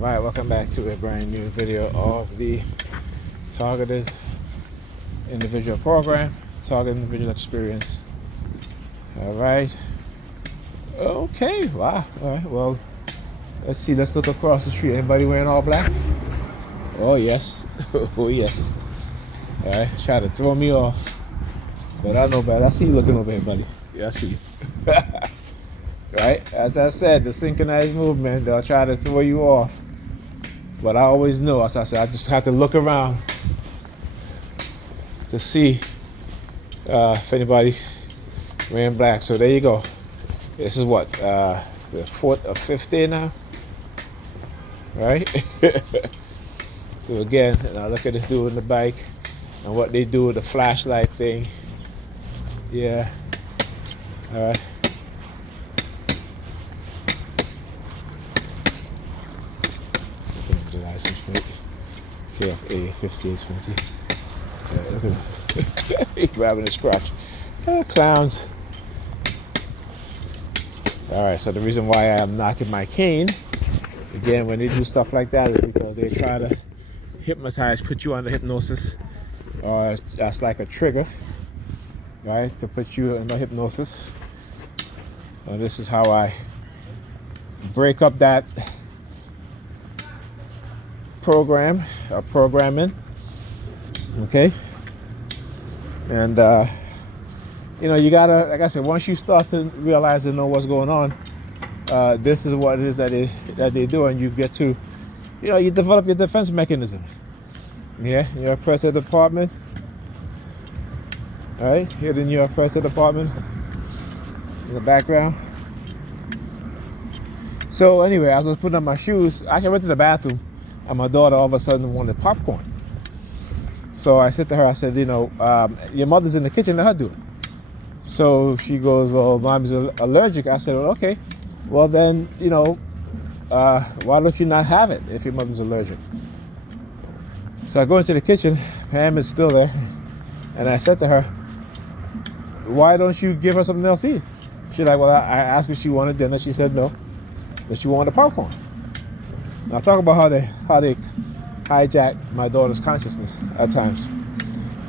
Right, welcome back to a brand new video of the Targeted Individual Program, Targeted Individual Experience. All right. Okay, wow. All right, well, let's see. Let's look across the street. Anybody wearing all black? Oh, yes. Oh, yes. All right, try to throw me off. But I know better. I see you looking over here, buddy. Yeah, I see you. Right? As I said, the synchronized movement, they'll try to throw you off. But I always know, as I said, I just have to look around to see if anybody's wearing black. So there you go. This is what, the 4th or 5th day now? Right? So again, now look at this dude on the bike and what they do with the flashlight thing. Yeah. All right. The license plate. KFA 5820. Look at him. He's grabbing a scratch. Clowns. All right. So the reason why I'm knocking my cane, again, when they do stuff like that, is because they try to hypnotize, put you under hypnosis, or that's like a trigger, right, to put you in the hypnosis. And this is how I break up that program or programming. Okay. And you know, you gotta, like I said, once you start to realize and know what's going on, this is what it is that they do, and you get to, you know, you develop your defense mechanism. Yeah, your pressure department. All right, here in your pressure department in the background. So anyway, as I was putting on my shoes, I went to the bathroom, and my daughter all of a sudden wanted popcorn. So I said to her, I said, you know, your mother's in the kitchen, let her do it. So she goes, well, Mommy's allergic. I said, well, okay. Well then, you know, why don't you not have it if your mother's allergic? So I go into the kitchen, Pam is still there, and I said to her, why don't you give her something else to eat? She's like, well, I asked her if she wanted dinner. She said no, but she wanted popcorn. Now talk about how they hijack my daughter's consciousness at times.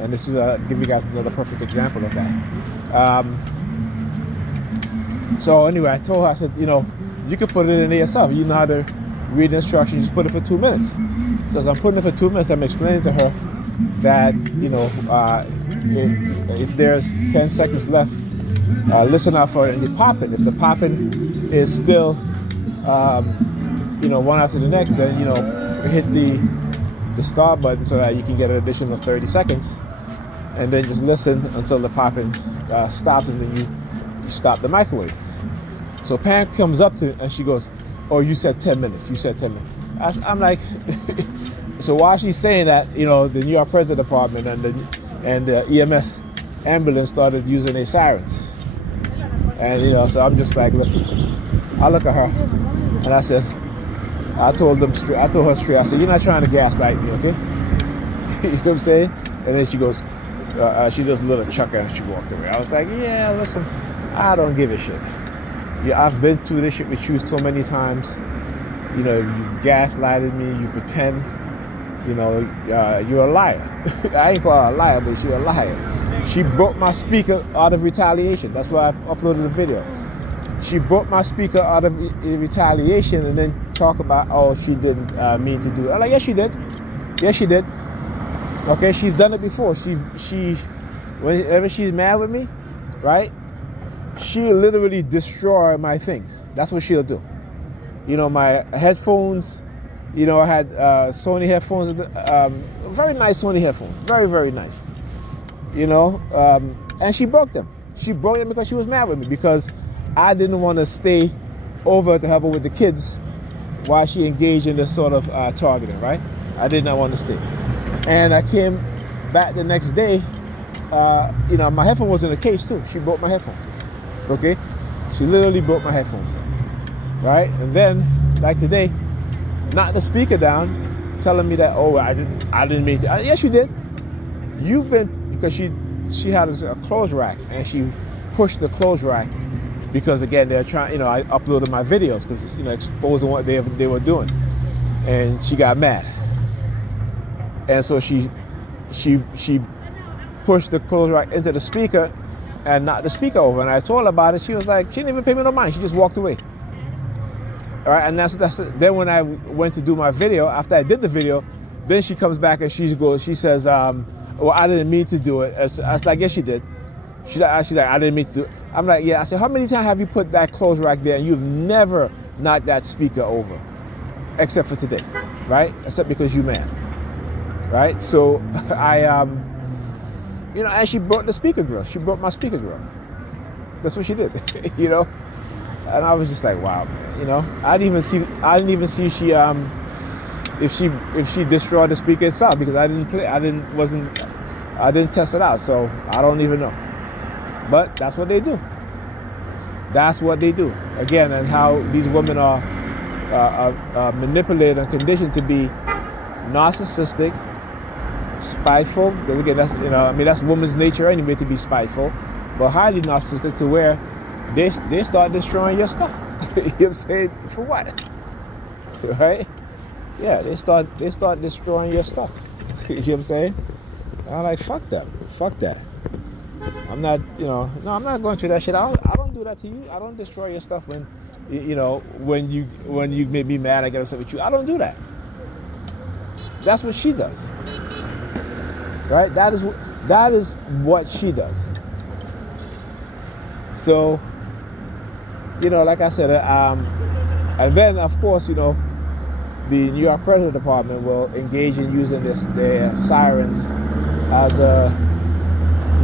And this is give you guys another perfect example of that. So anyway, I told her, I said, you know, you can put it in there yourself. You know how to read the instructions, just put it for 2 minutes. So as I'm putting it for 2 minutes, I'm explaining to her that, you know, if there's 10 seconds left, listen out for it and you pop it. If the popping is still, you know, one after the next, then, you know, hit the start button so that you can get an additional 30 seconds. And then just listen until the popping stops, and then you stop the microwave. So Pam comes up to it and she goes, oh, you said 10 minutes. You said 10 minutes. I'm like, so while she's saying that, you know, the New York Pressure Department and the EMS ambulance started using their sirens. And, you know, so I'm just like, listen, I look at her and I said, I told her straight, I said, you're not trying to gaslight me, okay? You know what I'm saying? And then she goes, she does a little chuckle and she walked away. I was like, yeah, listen, I don't give a shit. Yeah, I've been through this shit with you so many times. You know, you gaslighted me, you pretend, you know, you're a liar. I ain't call her a liar, but she's a liar. She broke my speaker out of retaliation. That's why I uploaded the video. She broke my speaker out of retaliation and then talk about, oh, she didn't mean to do it. I'm like, yes, she did. Yes, she did. Okay, she's done it before. Whenever she's mad with me, right, she'll literally destroy my things. That's what she'll do. You know, my headphones, you know, I had Sony headphones, very nice Sony headphones, very, very nice. You know, and she broke them. She broke them because she was mad with me, because I didn't want to stay over to help her with the kids while she engaged in this sort of targeting, right? I did not want to stay. And I came back the next day, you know, my headphone was in the case too. She broke my headphones, okay? She literally broke my headphones, right? And then, like today, knocked the speaker down, telling me that, oh, I didn't mean to. Yes, you did. You've been, because she had a clothes rack, and she pushed the clothes rack because, again, they're trying, you know, I uploaded my videos because, you know, exposing what they were doing. and she got mad, and so she pushed the clothes rack into the speaker and knocked the speaker over. And I told her about it. She was like, she didn't even pay me no mind. She just walked away. All right, and that's then when I went to do my video, after I did the video, then she comes back and she says, well, I didn't mean to do it. I said, I guess she did. She's like, I didn't mean to do it. I'm like, yeah. I said, how many times have you put that clothes rack there and you've never knocked that speaker over? Except for today, right? Except because you man, right? So you know, and she brought the speaker girl. She brought my speaker girl. That's what she did, you know. And I was just like, wow, man. You know, I didn't even see she if she destroyed the speaker itself, because I didn't test it out, so I don't even know. But that's what they do. That's what they do. Again, and how these women are manipulated and conditioned to be narcissistic, spiteful. Because again, that's, you know, I mean, that's woman's nature anyway, to be spiteful, but highly narcissistic, to where they start destroying your stuff. You know what I'm saying? For what? Right? Yeah, they start destroying your stuff. You know what I'm saying? I'm like, fuck that. Fuck that. I'm not, you know, no, I'm not going through that shit. I don't do that to you. I don't destroy your stuff when, you know, when you make me mad, I get upset with you. I don't do that. That's what she does. Right? That is what she does. So, you know, like I said, and then of course, you know, the New York President Department will engage in using their sirens as a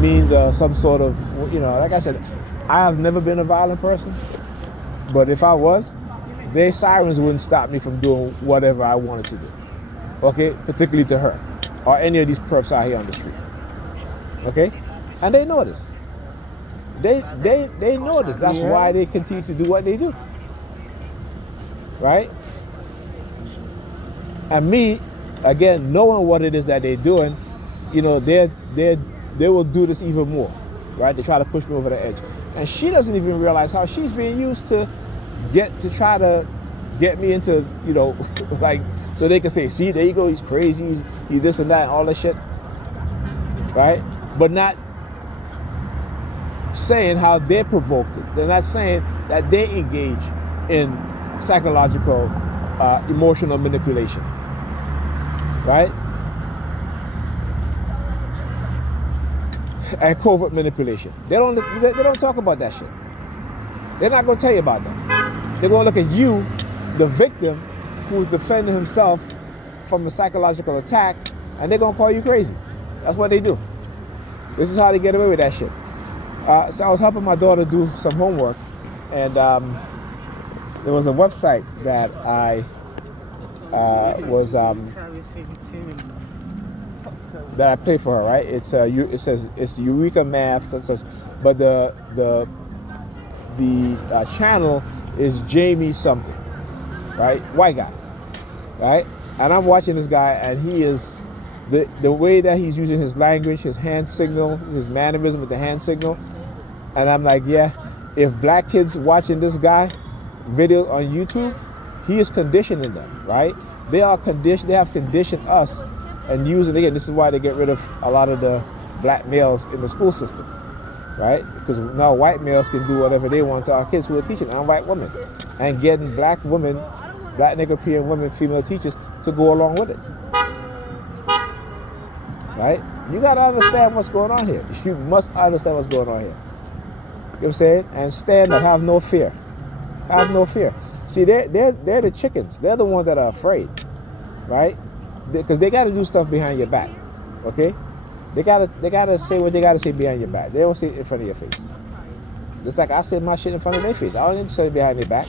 means of some sort of, you know, like I said, I have never been a violent person, but if I was, their sirens wouldn't stop me from doing whatever I wanted to do. Okay, particularly to her or any of these perps out here on the street. Okay, and they know this. They know this. That's why they continue to do what they do. Right? And me, again, knowing what it is that they're doing, you know, they will do this even more, right? They try to push me over the edge, and she doesn't even realize how she's being used to try to get me into, you know, like, so they can say, see, there you go, he's crazy, he's this and that, and all that shit, right? But not saying how they provoked it. They're not saying that they engage in psychological, emotional manipulation. Right? And covert manipulation. They don't talk about that shit. They're not going to tell you about that. They're going to look at you, the victim, who's defending himself from a psychological attack, and they're going to call you crazy. That's what they do. This is how they get away with that shit. So I was helping my daughter do some homework, and there was a website that I that I paid for her, right? It says it's Eureka Math, such, but the channel is Jamie something, right? White guy, right? And I'm watching this guy, and he is the way that he's using his language, his hand signal, his mannerism with the hand signal, and I'm like, yeah, if black kids watching this guy video on YouTube, he is conditioning them, right? They have conditioned us, and using, again, this is why they get rid of a lot of the black males in the school system, right? Because now white males can do whatever they want to our kids who are teaching non-white women, and getting black women, black Nigerian women, female teachers to go along with it, right? You got to understand what's going on here. You must understand what's going on here. You know what I'm saying? And stand up, have no fear. Have no fear. See, they're the chickens. They're the ones that are afraid, right? Because they got to do stuff behind your back, okay? They gotta say what they gotta say behind your back. They don't say it in front of your face. Just like I said my shit in front of their face. I don't need to say it behind their back.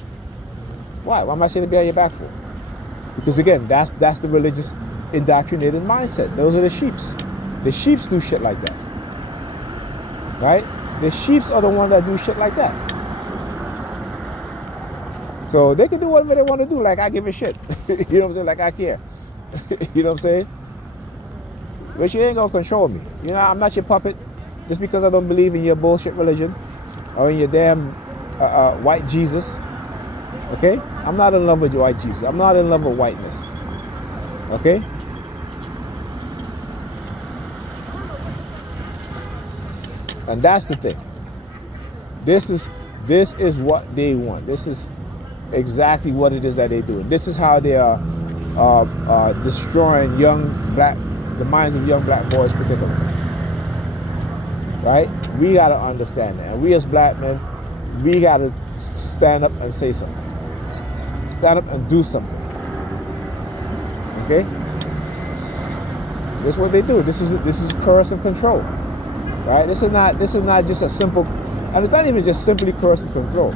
Why? Why am I saying it behind your back for? Because again, that's the religious indoctrinated mindset. Those are the sheeps. The sheeps do shit like that, right? The sheeps are the ones that do shit like that. So they can do whatever they want to do. Like, I give a shit. You know what I'm saying? Like, I care. You know what I'm saying? But you ain't gonna control me. You know, I'm not your puppet. Just because I don't believe in your bullshit religion or in your damn white Jesus, Okay? I'm not in love with white Jesus. I'm not in love with whiteness. Okay? And that's the thing. This is what they want. This is exactly what it is that they're doing. This is how they are destroying the minds of young black boys particularly. Right? We got to understand that. And we as black men, we got to stand up and say something. Stand up and do something. Okay? This is what they do. This is coercive control. Right? This is not just a simple, and it's not even just simply coercive control.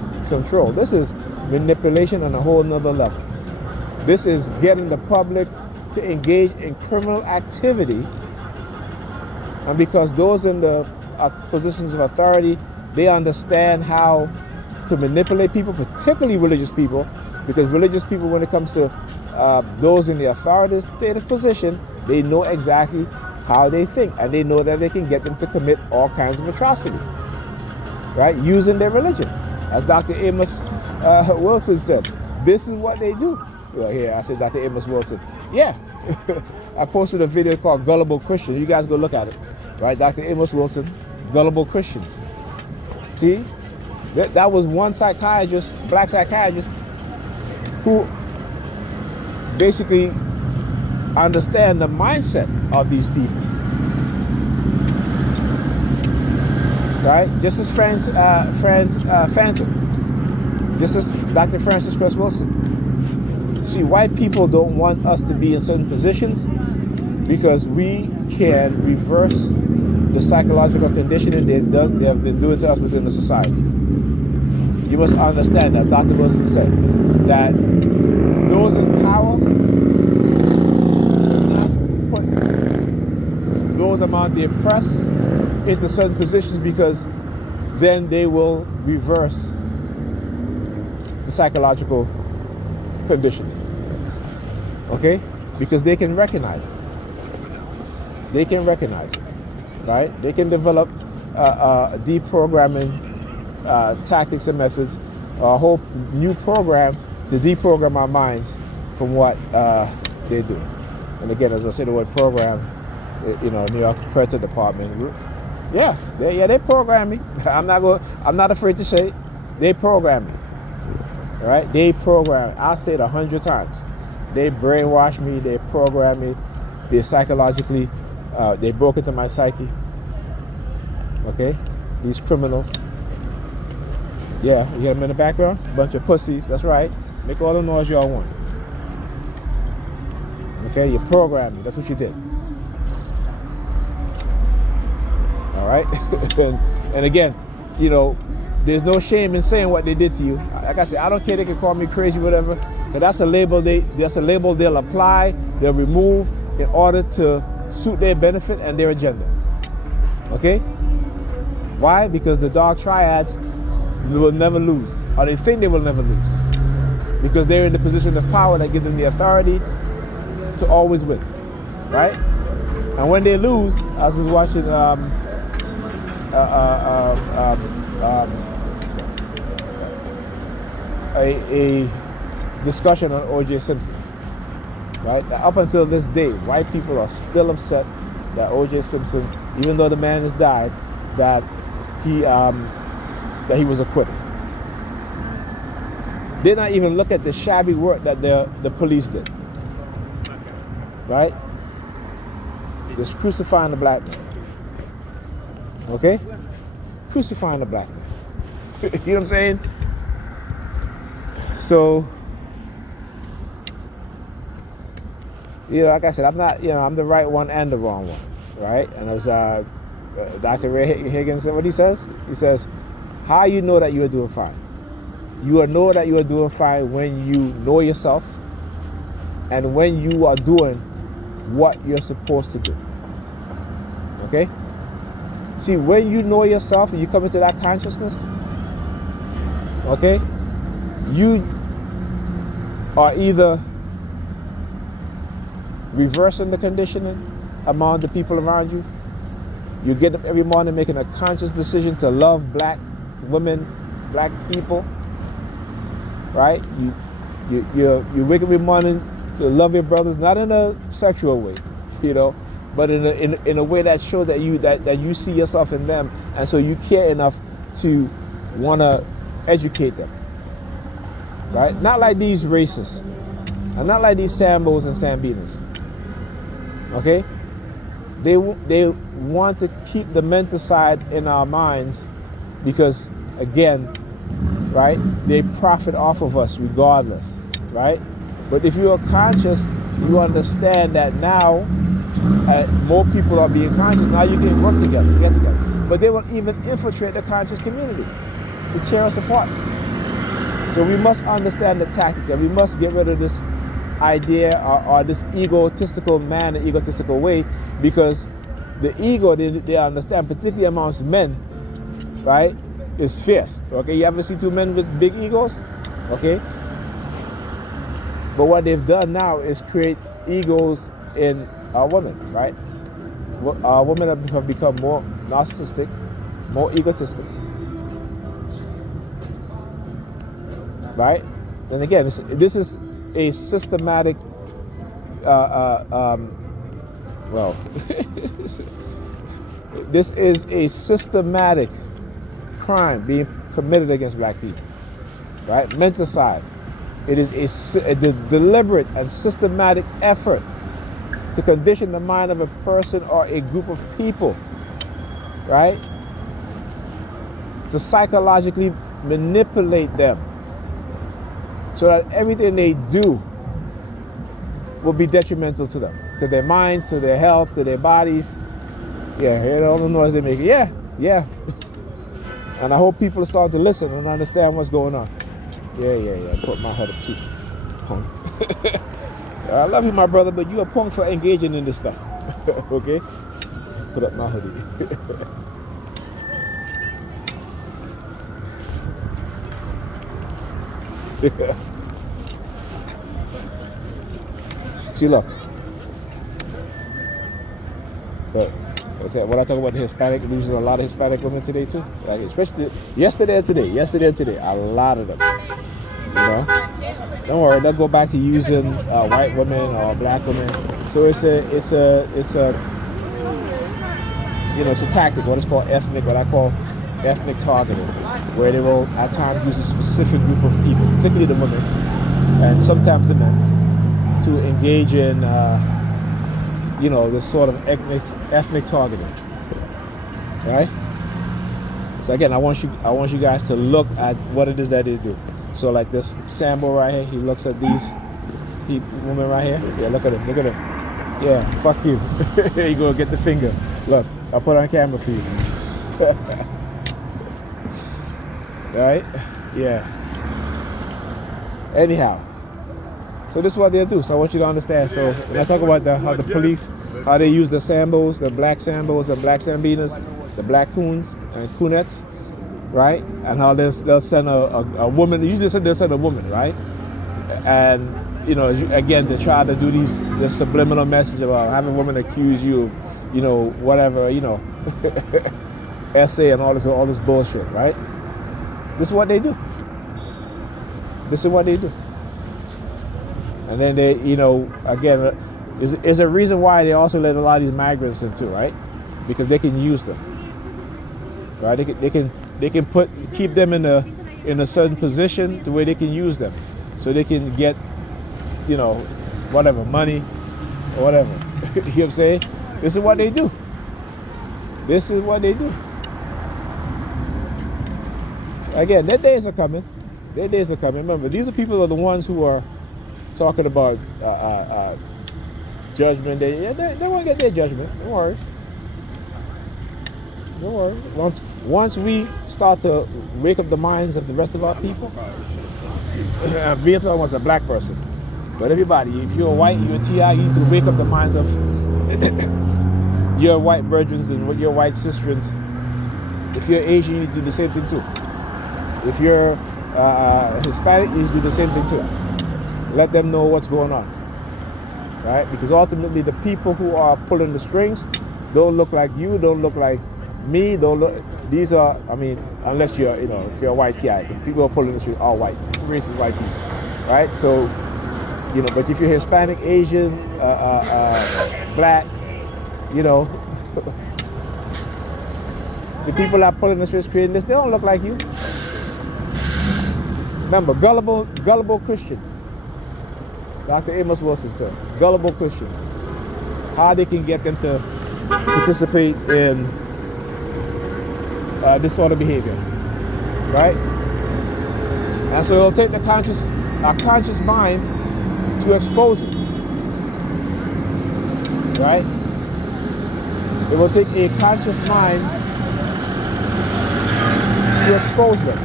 This is manipulation on a whole nother level. This is getting the public to engage in criminal activity, and because those in the positions of authority, they understand how to manipulate people, particularly religious people, because religious people, when it comes to those in the authoritative position, they know exactly how they think, and they know that they can get them to commit all kinds of atrocity, right, using their religion. As Dr. Amos Wilson said, this is what they do. Well, here, I said Dr. Amos Wilson. Yeah, I posted a video called Gullible Christians. You guys go look at it, right? Dr. Amos Wilson, Gullible Christians. See, that was one psychiatrist, black psychiatrist, who basically understand the mindset of these people, right? Just as Phantom, just as Dr. Francis Cress Wilson. See, white people don't want us to be in certain positions because we can reverse the psychological conditioning they have been doing to us within the society. You must understand that Dr. Wilson said that those in power put those among the oppressed into certain positions because then they will reverse the psychological conditioning. Okay? Because they can recognize it. They can recognize it. Right? They can develop deprogramming tactics and methods, a whole new program to deprogram our minds from what they're doing. And again, as I say the word program, New York Credit Department, yeah, they program me. I'm not afraid to say it. They program me. All right? They program. I'll say it 100 times. They brainwash me. They program me. They psychologically, they broke into my psyche. Okay? These criminals. Yeah, you hear them in the background? Bunch of pussies. That's right. Make all the noise y'all want. Okay? You programmed me. That's what you did. All right? and again, there's no shame in saying what they did to you. Like I said, I don't care. They can call me crazy, whatever. But that's a label they'll apply, they'll remove in order to suit their benefit and their agenda. Okay? Why? Because the dark triads will never lose, or they think they will never lose, because they're in the position of power that gives them the authority to always win, right? And when they lose, I was watching a discussion on O.J. Simpson, right? Now, up until this day, white people are still upset that O.J. Simpson, even though the man has died, that he was acquitted. Did not even look at the shabby work that the police did, right? Just crucifying the black man. Okay? Crucifying the black man. You know what I'm saying? So, like I said, I'm not, I'm the right one and the wrong one, right? And as Dr. Ray Higgins said, what he says? He says, how you know that you are doing fine? You will know that you are doing fine when you know yourself and when you are doing what you're supposed to do. Okay? See, when you know yourself and you come into that consciousness, okay, you are either reversing the conditioning among the people around you. You get up every morning making a conscious decision to love black women, black people, right? You wake up every morning to love your brothers, not in a sexual way, you know, but in a way that shows that you see yourself in them, and so you care enough to want to educate them, right? Not like these racists, and not like these Sambos and Sambinas. Okay, they want to keep the mental side in our minds because, again, right, they profit off of us regardless, right? But if you are conscious, you understand that now more people are being conscious. Now you can work together, get together. But they will even infiltrate the conscious community to tear us apart. So we must understand the tactics, and we must get rid of this idea or this egotistical man, and egotistical way, because the ego they understand, particularly amongst men, right, is fierce. Okay, you ever see two men with big egos? Okay, but what they've done now is create egos in our women, right? Our women have become more narcissistic, more egotistic, right? And again, this is a systematic, well, this is a systematic crime being committed against black people, right? Mental side. It is a deliberate and systematic effort to condition the mind of a person or a group of people, right? To psychologically manipulate them so that everything they do will be detrimental to them, to their minds, to their health, to their bodies. Yeah, hear all the noise they make. Yeah. And I hope people are starting to listen and understand what's going on. Yeah. Put my head up too. Punk. I love you, my brother, but you a punk for engaging in this stuff. Okay? Put up my hoodie. See, look. But when I talk about the Hispanic, losing a lot of Hispanic women today too, like especially yesterday and today, a lot of them. You know, don't worry, they'll go back to using white women or black women. So it's a you know, it's a tactic. What I call ethnic targeting, where they will at times use a specific group of people, particularly the women and sometimes the men, to engage in you know, this sort of ethnic targeting, right? So again, I want you guys to look at what it is that they do. So like this Sambo right here, he looks at these women right here. Yeah, look at him. Yeah, fuck you. Here you go, get the finger. Look, I'll put it on camera for you. Right? Yeah. Anyhow, so this is what they'll do. So I want you to understand. So when I talk about how the police, how they use the Sambos, the black Sambos, the black Sambinas, the black coons and coonettes, right? And how they'll send a woman. Usually they'll send a woman, right? And you know, again, they try to do this subliminal message about having women accuse you of, you know, whatever, you know, essay and all this bullshit, right? This is what they do. And then they, you know, again, is a reason why they also let a lot of these migrants in too, right? Because they can use them, right? They can keep them in a certain position to where they can use them, so they can get, you know, whatever, money or whatever. You know what I'm saying? This is what they do. Again, their days are coming. Remember, these are people are the ones who are talking about judgment. They won't get their judgment. Don't worry. Once we start to wake up the minds of the rest of our people, being talking about a black person, but everybody, if you're white, you're a TI, you need to wake up the minds of your white brethren and your white sisters. If you're Asian, you need to do the same thing too. If you're Hispanic, you need to do the same thing too. Let them know what's going on, right? Because ultimately, the people who are pulling the strings don't look like you, don't look like me, these are, I mean, unless you're, if you're a white guy, the people who are pulling the street are white, racist white people, right? So, but if you're Hispanic, Asian, black, the people that are pulling the streets creating this, they don't look like you. Remember, gullible Christians. Dr. Amos Wilson says, gullible Christians. How they can get them to participate in disorder behavior, right? And so it'll take our conscious mind to expose it, right? It will take a conscious mind to expose them,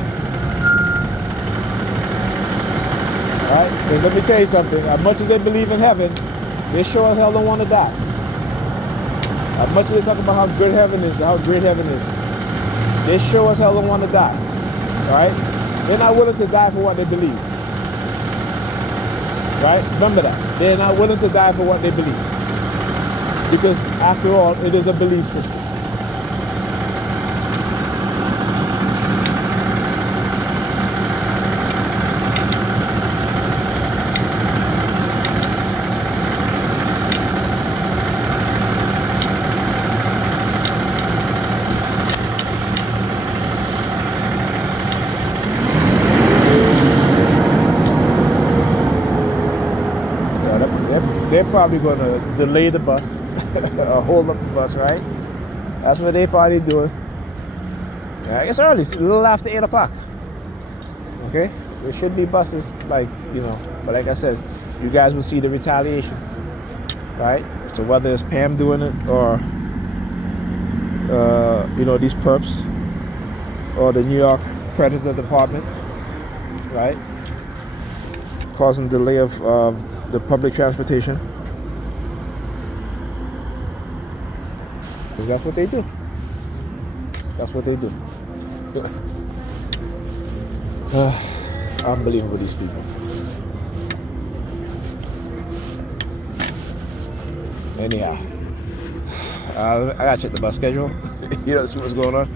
right? Because let me tell you something, as much as they believe in heaven, they sure as hell don't want to die. As much as they talk about how good heaven is, how great heaven is, they sure as hell don't want to die, right? They're not willing to die for what they believe, right? Remember that. They're not willing to die for what they believe. Because after all, it is a belief system. They're probably going to delay the bus or hold up the bus, right? That's what they probably doing. Yeah, it's early, it's a little after 8 o'clock. Okay? There should be buses, but like I said, you guys will see the retaliation, right? So whether it's Pam doing it or, these perps or the New York Predator Department, right? Causing delay of the public transportation. Because that's what they do. That's what they do. Unbelievable, these people. Anyhow, I gotta check the bus schedule. See what's going on.